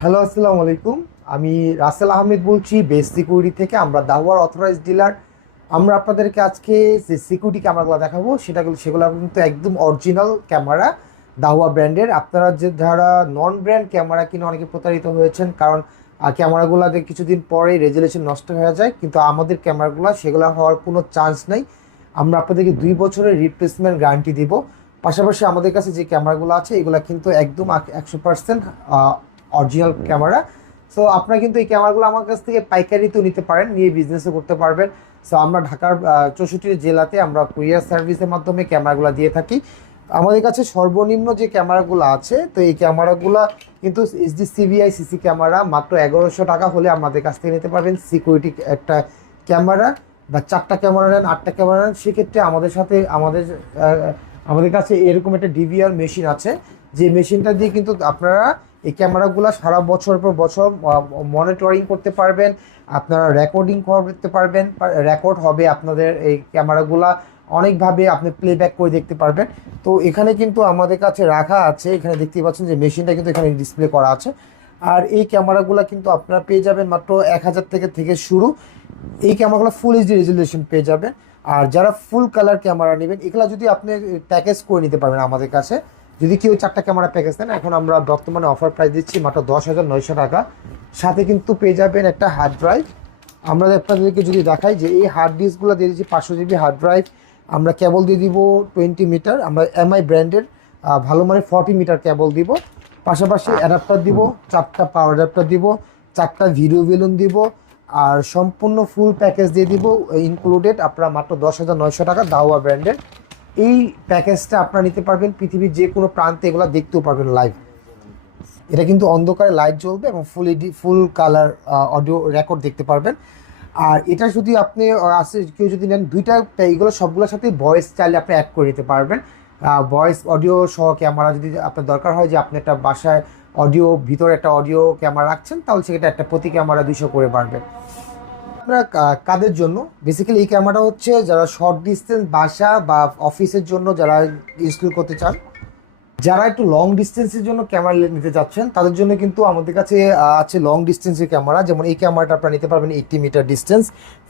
Hello, আসসালামু আলাইকুম। আমি রাসেল আহমেদ বলছি বেস্ট সিকিউরিটি থেকে। আমরা দাহুয়ার অথরাইজড ডিলার। আমরা আপনাদেরকে আজকে যে সিকিউরিটি ক্যামেরাগুলো দেখাবো সেগুলো কিন্তু একদম অরিজিনাল ক্যামেরা, দাহুয়া ব্র্যান্ডের। আপনারা যে যারা নন ব্র্যান্ড ক্যামেরা কিনে অনেকে প্রতারিত হয়েছেন, কারণ ক্যামেরাগুলোতে কিছুদিন পরেই রেজুলেশন নষ্ট হয়ে যায়, কিন্তু আমাদের ক্যামেরাগুলো সেগুলো হওয়ার কোনো চান্স নেই। আমরা আপনাদেরকে 2 বছরের রিপ্লেসমেন্ট গ্যারান্টি দিব। পাশাপাশি আমাদের কাছে যে ক্যামেরাগুলো আছে এগুলো কিন্তু একদম 100% অরিজিনাল ক্যামেরা। সো আপনারা কিন্তু এই ক্যামেরাগুলো আমার কাছ থেকে পাইকারিতেও নিতে পারেন, নিয়ে বিজনেসও করতে পারবেন। সো আমরা ঢাকার 64 জেলাতে আমরা কুরিয়ার সার্ভিসের মাধ্যমে ক্যামেরাগুলো দিয়ে থাকি। আমাদের কাছে সর্বনিম্ন যে ক্যামেরাগুলো আছে, তো এই ক্যামেরাগুলো কিন্তু এইচডি সিভিআই সিসি ক্যামেরা মাত্র 1100 টাকা হলে আমাদের কাছ থেকে নিতে পারবেন। সিকিউরিটি একটা ক্যামেরা বা 4টা ক্যামেরা নেন, 8টা ক্যামেরা নেন, সেক্ষেত্রে আমাদের সাথে আমাদের কাছে এরকম একটা ডিভিআর মেশিন আছে, যে মেশিনটা দিয়ে কিন্তু আপনারা এই ক্যামেরাগুলো সারা বছর পর বছর মনিটরিং করতে পারবেন। আপনারা রেকর্ডিং করতে পারবেন, রেকর্ড হবে আপনাদের এই ক্যামেরাগুলা অনেকভাবে আপনি প্লেব্যাক করে দেখতে পারবেন। তো এখানে কিন্তু আমাদের কাছে রাখা আছে, এখানে দেখতে পাচ্ছেন যে মেশিনটা কিন্তু এখানে ডিসপ্লে করা আছে। আর এই ক্যামেরাগুলো কিন্তু আপনারা পেয়ে যাবেন মাত্র 1000 থেকে শুরু। এই ক্যামেরাগুলো ফুল এইচডি রেজুলেশন পেয়ে যাবেন। আর যারা ফুল কালার ক্যামেরা নেবেন, এগুলো যদি আপনি প্যাকেজ করে নিতে পারবেন আমাদের কাছে। যদি কেউ 4টা ক্যামেরা প্যাকেজ নেন, এখন আমরা বর্তমানে অফার প্রাইস দিচ্ছি মাত্র 10,900 টাকা। সাথে কিন্তু পেয়ে যাবেন একটা হার্ড ড্রাইভ। আমরা আপনাদেরকে যদি দেখাই যে এই হার্ড ডিস্কগুলো দিয়ে দিচ্ছি 500 জিবি হার্ড ড্রাইভ। আমরা কেবল দিয়ে দিব 20 মিটার, আমরা এমআই ব্র্যান্ডের ভালো মানে 40 মিটার কেবল দিব। পাশাপাশি অ্যাডাপ্টার দিব, 4টা পাওয়ার অ্যাডাপ্টার দিব, 4টা ভিডিও বেলুন দিব। আর সম্পূর্ণ ফুল প্যাকেজ দিয়ে দিব ইনক্লুডেড আপনারা মাত্র 10,900 টাকা দাওয়া ব্র্যান্ডের। এই প্যাকেজটা আপনারা নিতে পারবেন পৃথিবীর যে কোনো প্রান্তে, এগুলো দেখতেও পারবেন লাইভ। এটা কিন্তু অন্ধকারে লাইট জ্বলবে এবং ফুল কালার অডিও রেকর্ড দেখতে পারবেন। আর এটা যদি আপনি কেউ যদি নেন দুইটা, এইগুলো সবগুলোর সাথে ভয়েস চাইলে আপনি অ্যাড করে নিতে পারবেন। ভয়েস অডিও সহ ক্যামেরা যদি আপনার দরকার হয়, যে আপনি একটা বাসায় অডিও ভিতরে একটা অডিও ক্যামেরা রাখছেন, তাহলে সেটা একটা প্রতি ক্যামেরা 200 করে বাড়বে। আপনারা কাদের জন্য বেসিক্যালি এই ক্যামেরাটা হচ্ছে, যারা শর্ট ডিস্টেন্স বাসা বা অফিসের জন্য যারা ইনস্টল করতে চান, যারা একটু লং ডিস্টেন্সের জন্য ক্যামেরা নিতে চাচ্ছেন, তাদের জন্য কিন্তু আমাদের কাছে আছে লং ডিস্টেন্সের ক্যামেরা। যেমন এই ক্যামেরাটা আপনারা নিতে পারবেন 80 মিটার ডিস্টেন্স,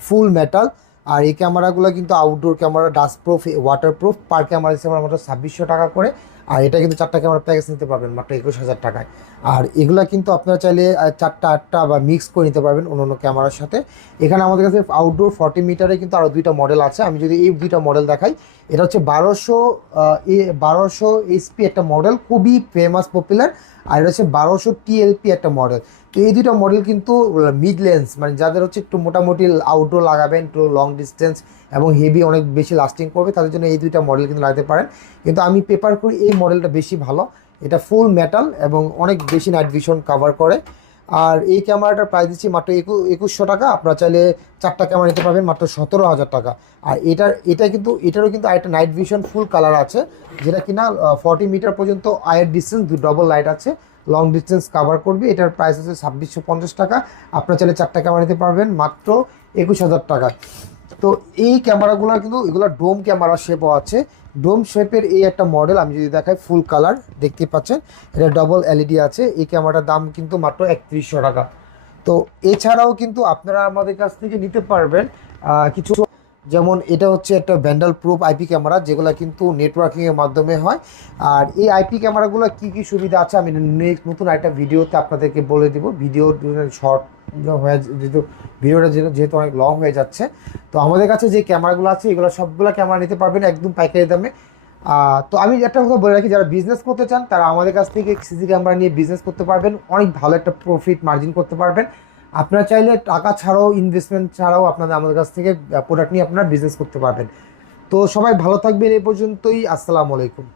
ফুল মেটাল। আর এই ক্যামেরাগুলো কিন্তু outdoor camera, dust proof, water proof. Per camera হিসেবে মাত্র 2600 টাকা করে। আর এটা কিন্তু 4টা ক্যামেরা প্যাকেজ নিতে পারবেন মাত্র 21,000 টাকায়। আর এগুলো কিন্তু আপনারা চাইলে 4টা 8টা বা মিক্স করে নিতে পারবেন অন্য ক্যামেরার সাথে। এখানে আমাদের কাছে আউটডোর 40 মিটারে কিন্তু আরও 2টা মডেল আছে। আমি যদি এই 2টা মডেল দেখাই, এটা হচ্ছে 1200 এইচপি একটা মডেল, খুবই ফেমাস পপুলার। আর এটা হচ্ছে 1200 টিএলপি একটা মডেল। তো এই 2টা মডেল কিন্তু মিড লেন্স, মানে যাদের হচ্ছে একটু মোটামুটি আউটডোর লাগাবেন, একটু লং ডিস্টেন্স এবং হেভি অনেক বেশি লাস্টিং করবে, তাদের জন্য এই 2টা মডেল কিন্তু লাগাতে পারেন। কিন্তু আমি প্রেফার করি এই মডেলটা বেশি ভালো। এটা ফুল মেটাল এবং অনেক বেশি নাইট ভিশন কভার করে। আর এই ক্যামেরাটার প্রাইস দিচ্ছি মাত্র 2100 টাকা। আপনারা চাইলে 4টা ক্যামেরা নিতে পারবেন মাত্র 17,000 টাকা। আর এটারও কিন্তু আরেকটা নাইট ভিশন ফুল কালার আছে, যেটা কিনা 40 মিটার পর্যন্ত আয়ের ডিস্টেন্স, ডবল লাইট আছে, লং ডিস্টেন্স কভার করবে। এটার প্রাইস হচ্ছে 2650 টাকা। আপনারা চাইলে 4টা ক্যামেরা নিতে পারবেন মাত্র 21,000 টাকা। তো এই ক্যামেরাগুলোর কিন্তু এগুলো ডোম ক্যামেরা শেপও আছে। ডোম শেপের এই একটা মডেল আমি যদি দেখাই, ফুল কালার দেখতে পাচ্ছেন, এটা ডবল এলইডি আছে। এই ক্যামেরাটার দাম কিন্তু মাত্র 3100 টাকা। তো এছাড়াও কিন্তু আপনারা আমাদের কাছ থেকে নিতে পারবেন কিছু, যেমন এটা হচ্ছে একটা ভ্যান্ডাল প্রুফ আইপি ক্যামেরা, যেগুলো কিন্তু নেটওয়ার্কিংয়ের মাধ্যমে হয়। আর এই আইপি ক্যামেরাগুলো কী সুবিধা আছে আমি নেক্সট নতুন একটা ভিডিওতে আপনাদেরকে বলে দিব। ভিডিও শর্ট হয়ে যেহেতু ভিডিওটা যেহেতু অনেক লং হয়ে যাচ্ছে, তো আমাদের কাছে যে ক্যামেরাগুলো আছে এগুলো সবগুলো ক্যামেরা নিতে পারবেন একদম পাইকারি দামে। তো আমি একটা কথা বলে রাখি, যারা বিজনেস করতে চান তারা আমাদের কাছ থেকে সিসি ক্যামেরা নিয়ে বিজনেস করতে পারবেন, অনেক ভালো একটা প্রফিট মার্জিন করতে পারবেন। আপনারা চাইলে টাকা ছাড়াও, ইনভেস্টমেন্ট ছাড়াও আমাদের কাছ থেকে প্রোডাক্ট নিয়ে আপনারা বিজনেস করতে পারবেন। তো সবাই ভালো থাকবেন, এই পর্যন্তই। আসসালামু আলাইকুম।